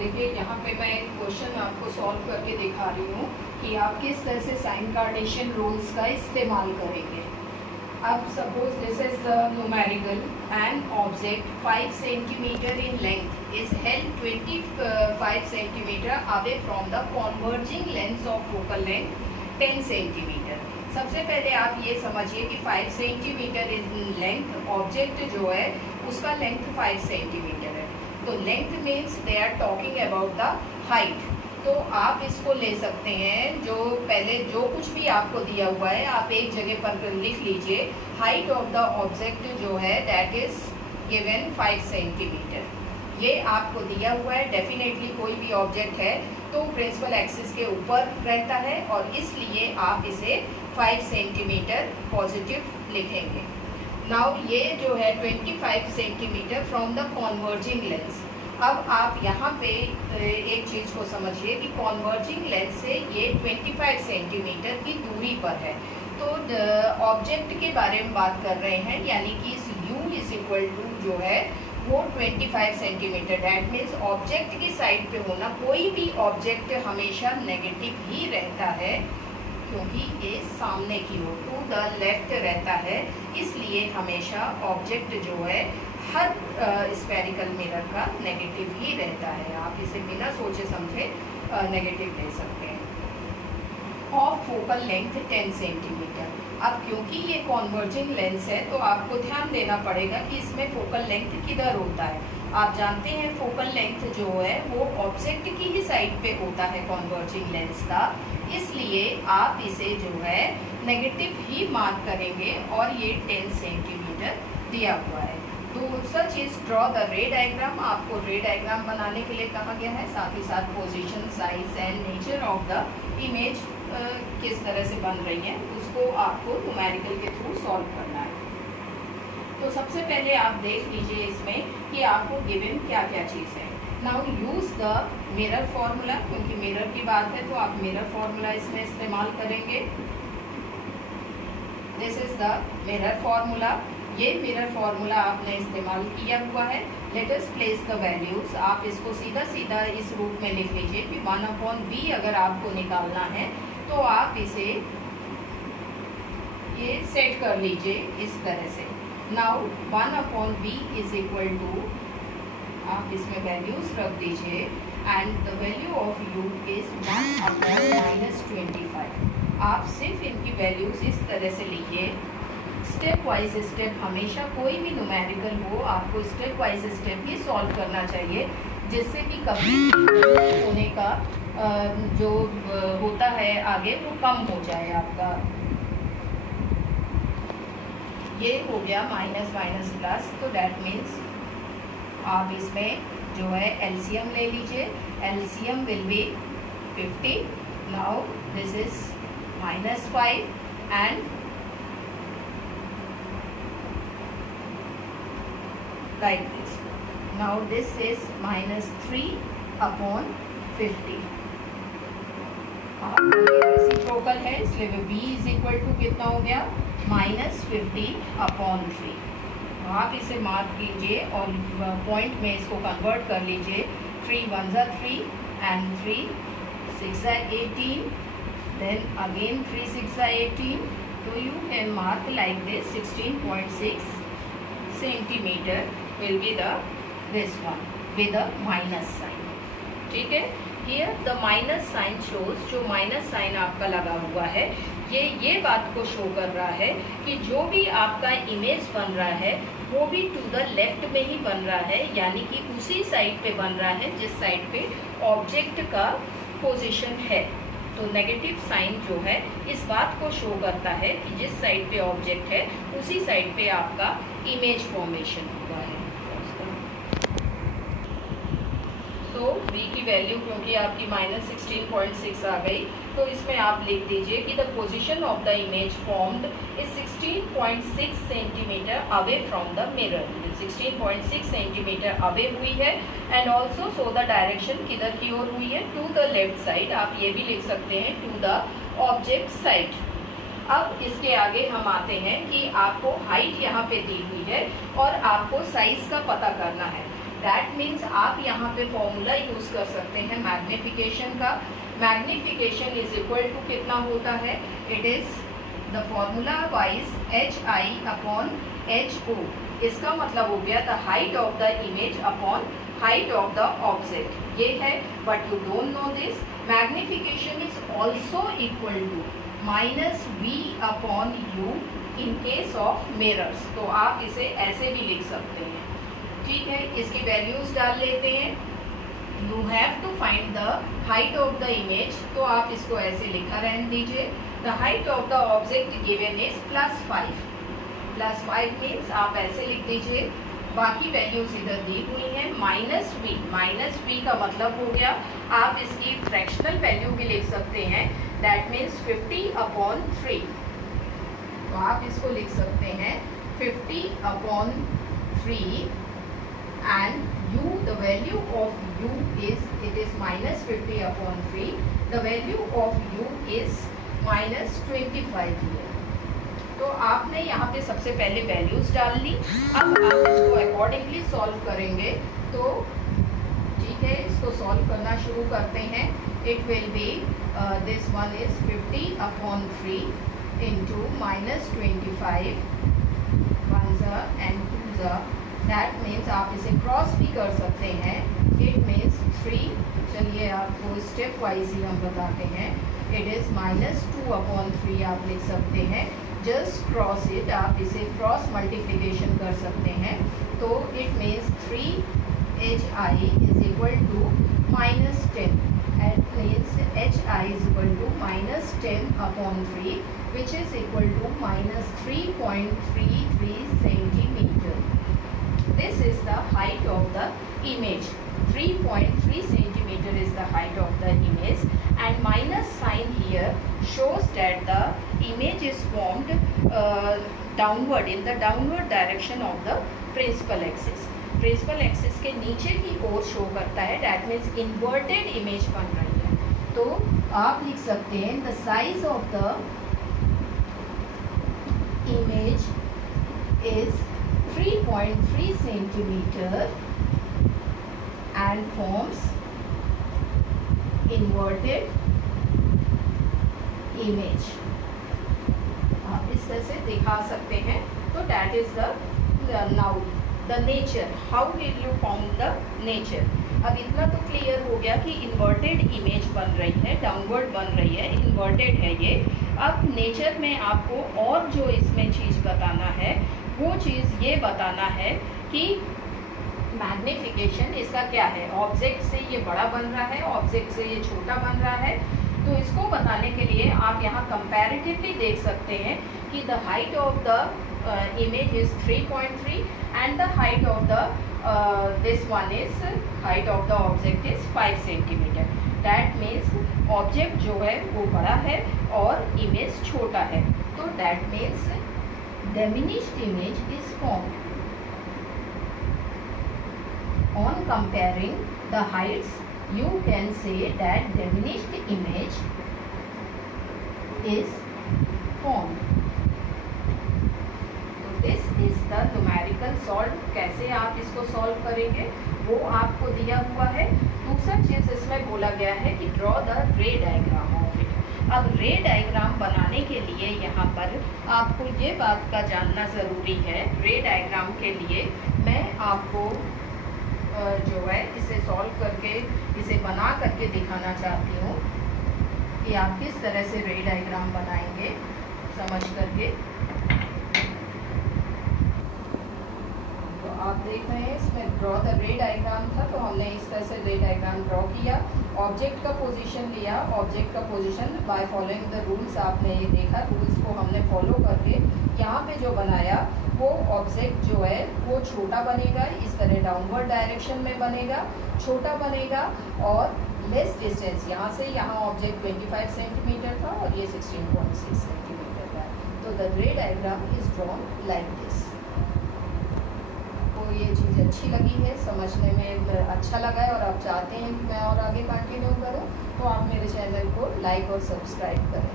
देखिए यहाँ पे मैं एक क्वेश्चन आपको सॉल्व करके दिखा रही हूँ कि आप किस तरह से साइन कार्टेशियन रूल्स का इस्तेमाल करेंगे। अब suppose this is the numerical an object 5 centimetre in length is held 25 centimetre away from the converging length of focal length 10 centimetre. सबसे पहले आप ये समझिए कि 5 सेंटीमीटर इज लेंथ, ऑब्जेक्ट जो है उसका लेंथ 5 सेंटीमीटर है। तो length means they are talking about the height. तो आप इसको ले सकते हैं, जो पहले जो कुछ भी आपको दिया हुआ है आप एक जगह पर लिख लीजिए। हाइट ऑफ द ऑब्जेक्ट जो है दैट इज गिवन 5 सेंटीमीटर। ये आपको दिया हुआ है। डेफिनेटली कोई भी ऑब्जेक्ट है तो प्रिंसिपल एक्सिस के ऊपर रहता है और इसलिए आप इसे 5 सेंटीमीटर पॉजिटिव लिखेंगे। नाउ ये जो है 25 centimetre from the converging lens. अब आप यहाँ पे एक चीज़ को समझिए कि कॉन्वर्जिंग लेंस से ये 25 सेंटीमीटर की दूरी पर है। तो ऑब्जेक्ट के बारे में बात कर रहे हैं, यानी कि इस u इज इक्वल टू जो है वो 25 सेंटीमीटर। डैट मीन्स ऑब्जेक्ट की साइड पे होना, कोई भी ऑब्जेक्ट हमेशा नेगेटिव ही रहता है क्योंकि ये सामने की ओर टू द लेफ्ट रहता है, इसलिए हमेशा ऑब्जेक्ट जो है हर स्फेरिकल मिरर का नेगेटिव ही रहता है। आप इसे बिना सोचे समझे नेगेटिव ले सकते हैं। Of focal length 10 centimetre. अब क्योंकि ये कॉन्वर्जिंग लेंस है तो आपको ध्यान देना पड़ेगा कि इसमें फोकल लेंथ किधर होता है। आप जानते हैं फोकल लेंथ जो है वो ऑब्जेक्ट की ही साइड पे होता है कॉन्वर्जिंग लेंस का, इसलिए आप इसे जो है नेगेटिव ही मार्क करेंगे और ये 10 सेंटीमीटर दिया हुआ है। तो सच इज ड्रॉ द रे डायग्राम। आपको रे डायग्राम बनाने के लिए कहा गया है, साथ ही साथ position, size and nature of the image किस तरह से बन रही है उसको आपको न्यूमेरिकल के थ्रू सॉल्व करना है। तो सबसे पहले आप देख लीजिए इसमें कि आपको गिवन क्या क्या चीज़ है। Now use the mirror formula, क्योंकि मिरर की बात है तो आप मिरर फॉर्मूला इसमें इस्तेमाल करेंगे। This is the mirror formula. ये मिरर फॉर्मूला आपने इस्तेमाल किया हुआ है। Let us place the values. आप इसको सीधा सीधा इस रूप में लिख लीजिए कि 1/b अगर आपको निकालना है तो आप इसे ये सेट कर लीजिए इस तरह से। Now 1/b is equal to, आप इसमें वैल्यूज रख दीजिए and the value of u is 1/-25। आप सिर्फ इनकी वैल्यूज इस तरह से लिखिए। स्टेप वाइज स्टेप, हमेशा कोई भी न्यूमेरिकल हो आपको स्टेप वाइज स्टेप ही सॉल्व करना चाहिए, जिससे कि कभी होने का जो होता है आगे वो कम हो जाए आपका। ये हो गया माइनस माइनस प्लस, तो डैट मीन्स आप इसमें जो है एलसीएम ले लीजिए। LCM will be 50। Now this is -5 and like this. Now this is -3/50। Reciprocal है इसलिए v इज इक्वल टू कितना हो गया -50/3। आप इसे मार्क कीजिए और पॉइंट में इसको कन्वर्ट कर लीजिए। 3 1 3 एंड 3 6 18, देन अगेन 3 6 18। तो you can mark like this 16.6 centimetre will be the this one with a minus sign। ठीक है, here the minus sign shows, जो माइनस साइन आपका लगा हुआ है ये बात को शो कर रहा है कि जो भी आपका इमेज बन रहा है वो भी टू द लेफ्ट में ही बन रहा है, यानी कि उसी साइड पे बन रहा है जिस साइड पे ऑब्जेक्ट का पोजीशन है। तो नेगेटिव साइन जो है इस बात को शो करता है कि जिस साइड पे ऑब्जेक्ट है उसी साइड पे आपका इमेज फॉर्मेशन हुआ है। तो v की वैल्यू क्योंकि आपकी -16.6 आ गई, तो इसमें आप लिख दीजिए कि the position of the image formed is 16.6 centimetre away from the mirror. 16.6 centimetre away हुई है and also so the direction किधर की ओर हुई है, टू द लेफ्ट साइड। आप ये भी लिख सकते हैं टू द ऑब्जेक्ट साइड। अब इसके आगे हम आते हैं कि आपको हाइट यहाँ पे दी हुई है और आपको साइज का पता करना है। दैट मीन्स आप यहाँ पे फॉर्मूला यूज़ कर सकते हैं मैग्निफिकेशन का। मैग्निफिकेशन इज इक्वल टू कितना होता है, it is the formula wise HI/HO। इसका मतलब हो गया the height of the image upon height of the object, ये है। But you don't know this, magnification is also equal to -V/U in case of mirrors. तो आप इसे ऐसे भी लिख सकते हैं, ठीक है। इसकी वैल्यूज डाल लेते हैं। You have to find the height of the image, तो आप इसको ऐसे लिखा रहने दीजिए। The height of the object given is +5। +5 means आप ऐसे लिख दीजिए। बाकी वैल्यूज इधर दी हुई हैं। -V, -V का मतलब हो गया, आप इसकी फ्रैक्शनल वैल्यू भी लिख सकते हैं, दैट मीन्स 50/3। तो आप इसको लिख सकते हैं 50/3 and U, the value of U is, it is -50/3, the value of U is -25 here। तो आपने यहाँ पे सबसे पहले वैल्यूज डाल ली। अब आप इसको अकॉर्डिंगली सॉल्व करेंगे, तो ठीक है, इसको सॉल्व करना शुरू करते हैं। It will be this one is 50/3 into -25 1s and 2s, that means आप इसे क्रॉस भी कर सकते हैं। इट मीन्स 3, चलिए आपको स्टेप वाइज ही हम बताते हैं। इट इज़ -2/3 आप लिख सकते हैं। जस्ट क्रॉस इट, आप इसे क्रॉस मल्टीप्लिकेशन कर सकते हैं। तो it means 3HI is equal to -10। It means HI is equal to -10/3, which is equal to -3.33 centimeter. This is the height of the image. 3.3 centimeter is the height of the image, and minus sign here shows that the image is formed downward, in the downward direction of the principal axis. Principal axis के नीचे की ओर show करता है, that means inverted image बन रही है। तो आप लिख सकते हैं the size of the image is 3.3 centimetre and forms inverted image. आप इस तरह से दिखा सकते हैं। तो that is the now the nature, how will you found the nature. अब इतना तो क्लियर हो गया कि इन्वर्टेड इमेज बन रही है, डाउनवर्ड बन रही है, इन्वर्टेड है ये। अब नेचर में आपको और जो इसमें चीज़ बताना है, वो चीज़ ये बताना है कि मैग्निफिकेशन इसका क्या है। ऑब्जेक्ट से ये बड़ा बन रहा है, ऑब्जेक्ट से ये छोटा बन रहा है। तो इसको बताने के लिए आप यहाँ कंपैरेटिवली देख सकते हैं कि the height of the image is 3.3 and the height of the this one is, height of the object is 5 centimeter. That means object जो है वो बड़ा है और image छोटा है। तो that means diminished image is formed. On comparing the heights, you can say that diminished image is formed. This is the numerical solve. कैसे आप इसको सॉल्व करेंगे वो आपको दिया हुआ है। दूसरा चीज़ इसमें बोला गया है कि ड्रॉ द रे डायग्राम ऑफ इट। अब रे डायग्राम बनाने के लिए यहाँ पर आपको ये बात का जानना ज़रूरी है। रे डायग्राम के लिए मैं आपको जो है इसे सॉल्व करके, इसे बना करके दिखाना चाहती हूँ कि आप किस तरह से रे डायग्राम बनाएंगे समझ करके। आप देख रहे हैं इसमें ड्रॉ द रे डायग्राम था, तो हमने इस तरह से रे डायग्राम ड्रॉ किया। ऑब्जेक्ट का पोजीशन लिया, ऑब्जेक्ट का position by following the rules, आपने ये देखा, रूल्स को हमने फॉलो करके यहाँ पे जो बनाया वो ऑब्जेक्ट जो है वो छोटा बनेगा, इस तरह डाउनवर्ड डायरेक्शन में बनेगा, छोटा बनेगा और लेस डिस्टेंस, यहाँ से यहाँ ऑब्जेक्ट 25 सेंटीमीटर था और ये 16.6 सेंटीमीटर था। तो द रे diagram is drawn like this. ये चीज़ अच्छी लगी है, समझने में अच्छा लगा है और आप चाहते हैं कि मैं और आगे कंटिन्यू करूं, तो आप मेरे चैनल को लाइक और सब्सक्राइब करें।